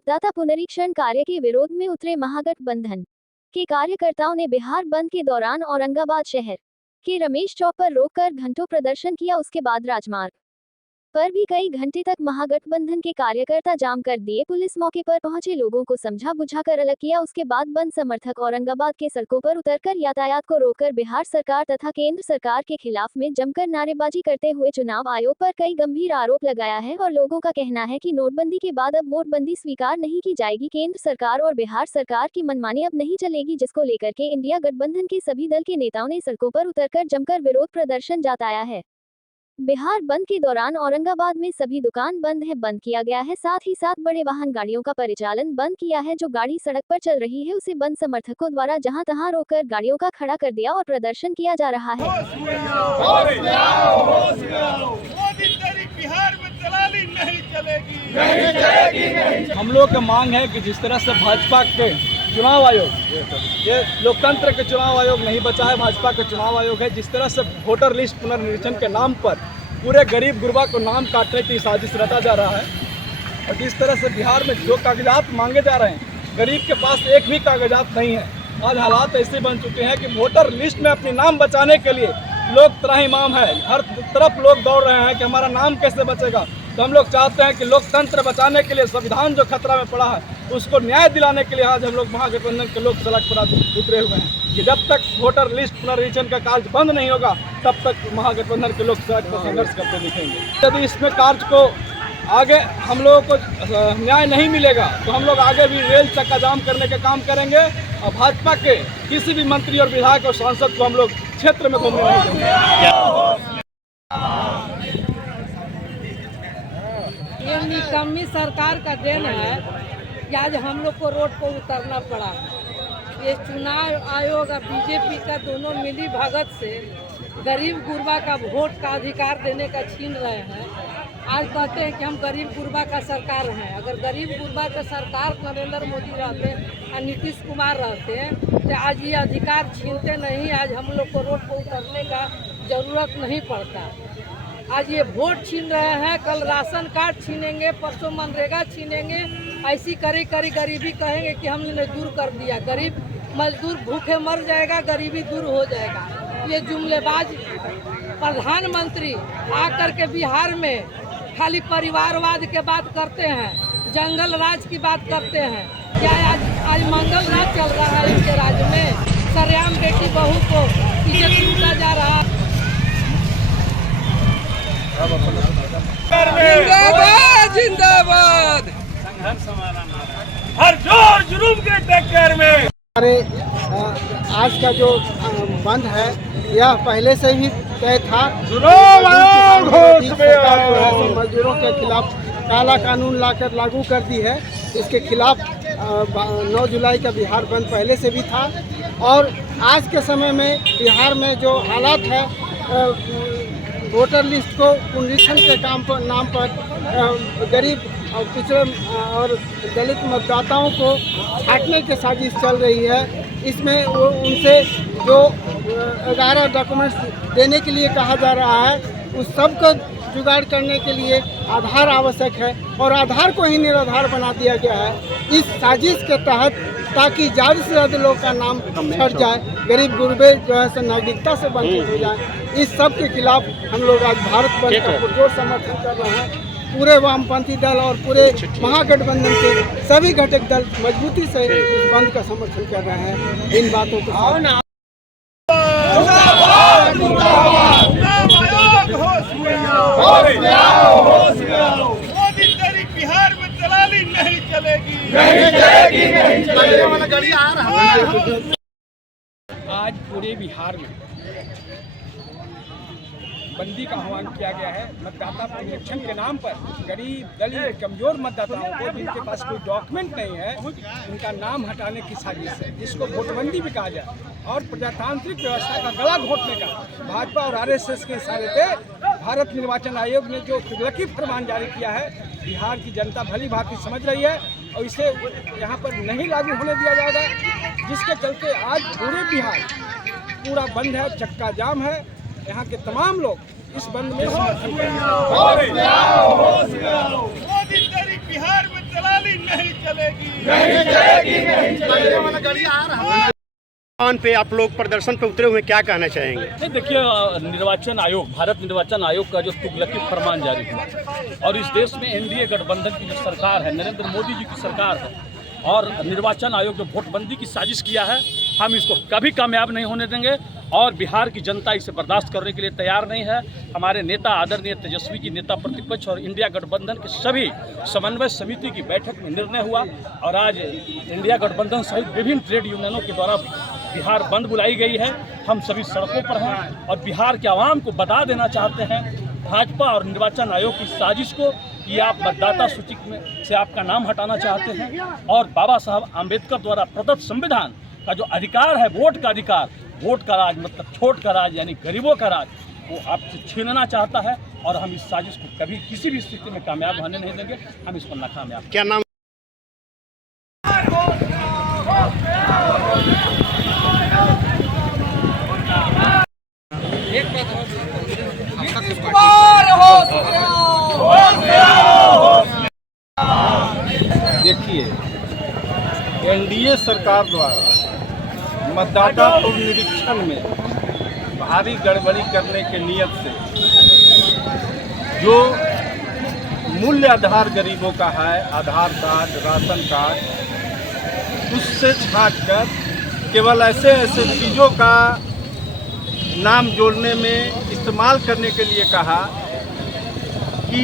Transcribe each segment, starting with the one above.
मतदाता पुनरीक्षण कार्य के विरोध में उतरे महागठबंधन के कार्यकर्ताओं ने बिहार बंद के दौरान औरंगाबाद शहर के रमेश चौक पर रोककर घंटों प्रदर्शन किया। उसके बाद राजमार्ग पर भी कई घंटे तक महागठबंधन के कार्यकर्ता जाम कर दिए। पुलिस मौके पर पहुंचे लोगों को समझा बुझाकर अलग किया। उसके बाद बंद समर्थक औरंगाबाद के सड़कों पर उतरकर यातायात को रोककर बिहार सरकार तथा केंद्र सरकार के खिलाफ में जमकर नारेबाजी करते हुए चुनाव आयोग पर कई गंभीर आरोप लगाया है और लोगों का कहना है कि नोटबंदी के बाद अब वोटबंदी स्वीकार नहीं की जाएगी। केंद्र सरकार और बिहार सरकार की मनमानी अब नहीं चलेगी, जिसको लेकर के इंडिया गठबंधन के सभी दल के नेताओं ने सड़कों पर उतरकर जमकर विरोध प्रदर्शन जताया है। बिहार बंद के दौरान औरंगाबाद में सभी दुकान बंद किया गया है। साथ ही साथ बड़े वाहन गाड़ियों का परिचालन बंद किया है। जो गाड़ी सड़क पर चल रही है उसे बंद समर्थकों द्वारा जहां तहां रोककर गाड़ियों का खड़ा कर दिया और प्रदर्शन किया जा रहा है। बिहार में दलाली नहीं चलेगी। हम लोग का मांग है कि जिस तरह से भाजपा के चुनाव आयोग, ये लोकतंत्र के चुनाव आयोग नहीं बचा है, भाजपा का चुनाव आयोग है। जिस तरह से वोटर लिस्ट पुनर्निरीक्षण के नाम पर पूरे गरीब गुरबा को नाम काटने की साजिश रचा जा रहा है और जिस तरह से बिहार में जो कागजात मांगे जा रहे हैं, गरीब के पास एक भी कागजात नहीं है। आज हालात ऐसे बन चुके हैं कि वोटर लिस्ट में अपने नाम बचाने के लिए लोग त्राहिमाम है। हर तरफ लोग दौड़ रहे हैं कि हमारा नाम कैसे बचेगा। तो हम लोग चाहते हैं कि लोकतंत्र बचाने के लिए संविधान जो खतरा में पड़ा है उसको न्याय दिलाने के लिए आज हम लोग महागठबंधन के लोग सड़क पर आज उतरे हुए हैं कि जब तक वोटर लिस्ट पुनरीक्षण का कार्य बंद नहीं होगा तब तक महागठबंधन के लोग सड़क पर संघर्ष करते दिखेंगे। यदि इसमें कार्य को आगे हम लोगों को न्याय नहीं मिलेगा तो हम लोग आगे भी रेल चक्का जाम करने का काम करेंगे और भाजपा के किसी भी मंत्री और विधायक और सांसद को हम लोग क्षेत्र में घूमने नहीं देंगे। ये निकम्मी सरकार का देन है कि आज हम लोग को रोड पर उतरना पड़ा। ये चुनाव आयोग और बीजेपी का दोनों मिली भगत से गरीब गुरबा का वोट का अधिकार देने का छीन रहे हैं। आज कहते हैं कि हम गरीब गुरबा का सरकार हैं। अगर गरीब गुरबा का सरकार नरेंद्र मोदी रहते और नीतीश कुमार रहते तो आज ये अधिकार छीनते नहीं। आज हम लोग को रोड पर उतरने का जरूरत नहीं पड़ता। आज ये वोट छीन रहे हैं, कल राशन कार्ड छीनेंगे, परसों मनरेगा छीनेंगे। ऐसी करी गरीबी कहेंगे कि हमने दूर कर दिया। गरीब मजदूर भूखे मर जाएगा, गरीबी दूर हो जाएगा। ये जुमलेबाज प्रधानमंत्री आकर के बिहार में खाली परिवारवाद के बात करते हैं, जंगल राज की बात करते हैं। क्या आज मंगल राज चल रहा है इनके राज्य में? सरेआम बेटी बहू को इज्जत लूटा जा रहा है। जिंदाबाद जिंदाबाद, हर जोर जुलूम के टक्कर में। हमारे आज का जो बंद है यह पहले से ही तय था। मजदूरों के खिलाफ काला कानून लाकर लागू कर दी है। इसके खिलाफ 9 जुलाई का बिहार बंद पहले से भी था और आज के समय में बिहार में जो हालात है, वोटर लिस्ट को पुनरीक्षण के नाम पर गरीब और पिछड़े और दलित मतदाताओं को छांटने की साजिश चल रही है। इसमें वो उनसे जो 11 डॉक्यूमेंट्स देने के लिए कहा जा रहा है, उस सब को जुगाड़ करने के लिए आधार आवश्यक है और आधार को ही निराधार बना दिया गया है इस साजिश के तहत, ताकि ज़्यादा से ज़्यादा लोग का नाम छट जाए, गरीब गुरबे जो है नागरिकता से वंचित हो जाए। इस सब के खिलाफ हम लोग आज भारत बंद का पुरजोर समर्थन कर रहे हैं। पूरे वामपंथी दल और पूरे महागठबंधन के सभी घटक दल मजबूती से इस बंद का समर्थन कर रहे हैं। इन बातों को बिहार में दलाली नहीं चलेगी। आज पूरे बिहार में बंदी का आह्वान किया गया है। मतदाता पुनरीक्षण के नाम पर गरीब दलित कमजोर मतदाताओं को जिनके पास कोई डॉक्यूमेंट नहीं है उनका नाम हटाने की साजिश है, जिसको वोटबंदी भी कहा जाए और प्रजातांत्रिक व्यवस्था का गला घोटने का भाजपा और आरएसएस के इशारे पे भारत निर्वाचन आयोग ने जो तुगलकी फरमान जारी किया है, बिहार की जनता भली भांति समझ रही है और इसे यहाँ पर नहीं लागू होने दिया जाएगा, जिसके चलते आज पूरे बिहार पूरा बंद है, चक्का जाम है। यहाँ के तमाम लोग इस बंद में समर्थन करेंगे। बिहार में दलाली नहीं चलेगी। पे आप लोग प्रदर्शन पे उतरे हुए क्या कहना चाहेंगे? नहीं, देखिए, निर्वाचन आयोग, भारत निर्वाचन आयोग का जो तुगलकी फरमान जारी हुआ और इस देश में एनडीए गठबंधन की जो सरकार है, नरेंद्र मोदी जी की सरकार है, और निर्वाचन आयोग जो वोटबंदी की साजिश किया है, हम इसको कभी कामयाब नहीं होने देंगे और बिहार की जनता इसे बर्दाश्त करने के लिए तैयार नहीं है। हमारे नेता आदरणीय तेजस्वी जी, नेता प्रतिपक्ष और इंडिया गठबंधन के सभी समन्वय समिति की बैठक में निर्णय हुआ और आज इंडिया गठबंधन सहित विभिन्न ट्रेड यूनियनों के द्वारा बिहार बंद बुलाई गई है। हम सभी सड़कों पर हैं और बिहार के आवाम को बता देना चाहते हैं भाजपा और निर्वाचन आयोग की साजिश को कि आप मतदाता सूची में से आपका नाम हटाना चाहते हैं और बाबा साहब आम्बेडकर द्वारा प्रदत्त संविधान का जो अधिकार है, वोट का अधिकार, वोट का राज मतलब छोट का राज यानी गरीबों का राज, वो आपसे छीनना चाहता है और हम इस साजिश को कभी किसी भी स्थिति में कामयाब होने नहीं देंगे। हम इसको नाकामयाब। क्या नाम? देखिए, एनडीए सरकार द्वारा मतदाता पुनरीक्षण में भारी गड़बड़ी करने के नियत से जो मूल्य आधार गरीबों का है, आधार कार्ड, राशन कार्ड, उससे छांटकर केवल ऐसे ऐसे चीज़ों का नाम जोड़ने में इस्तेमाल करने के लिए कहा कि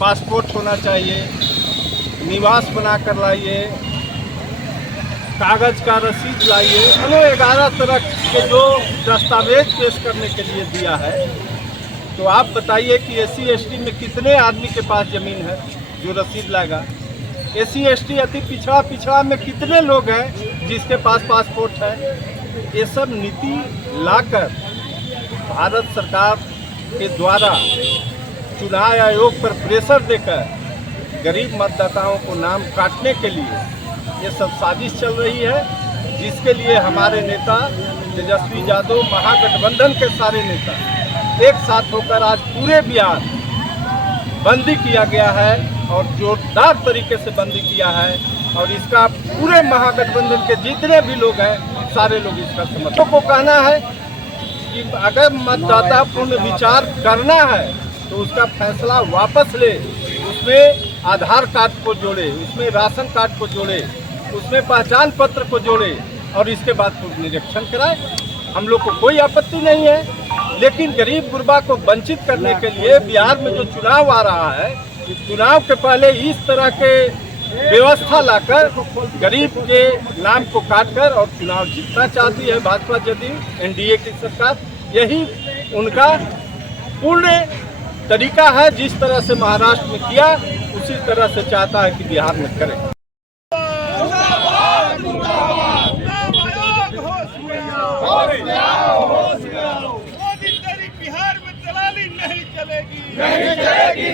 पासपोर्ट होना चाहिए, निवास बना कर लाइए, कागज़ का रसीद लाइए, 11 तरह के जो दस्तावेज पेश करने के लिए दिया है। तो आप बताइए कि SC ST में कितने आदमी के पास ज़मीन है जो रसीद लाएगा? SC ST अति पिछड़ा में कितने लोग हैं जिसके पास पासपोर्ट है? ये सब नीति लाकर भारत सरकार के द्वारा चुनाव आयोग पर प्रेशर देकर गरीब मतदाताओं को नाम काटने के लिए ये सब साजिश चल रही है, जिसके लिए हमारे नेता तेजस्वी यादव, महागठबंधन के सारे नेता एक साथ होकर आज पूरे बिहार बंदी किया गया है और जोरदार तरीके से बंदी किया है और इसका पूरे महागठबंधन के जितने भी लोग हैं सारे लोग इसका समर्थन को कहना है कि अगर मतदाता पूर्ण विचार करना है तो उसका फैसला वापस ले, उसमें आधार कार्ड को जोड़े, उसमें राशन कार्ड को जोड़े, उसमें पहचान पत्र को जोड़े और इसके बाद पुनरीक्षण कराए। हम लोग को कोई आपत्ति नहीं है, लेकिन गरीब गुरबा को वंचित करने के लिए बिहार में जो चुनाव आ रहा है, चुनाव के पहले इस तरह के व्यवस्था लाकर गरीब के नाम को काटकर और चुनाव जीतना चाहती है भाजपा जदयू एनडीए की सरकार। यही उनका पूर्ण तरीका है, जिस तरह से महाराष्ट्र में किया उसी तरह से चाहता है कि बिहार में करें। मोदी तेरी बिहार में दलाली नहीं चलेगी। नहीं चलेगी।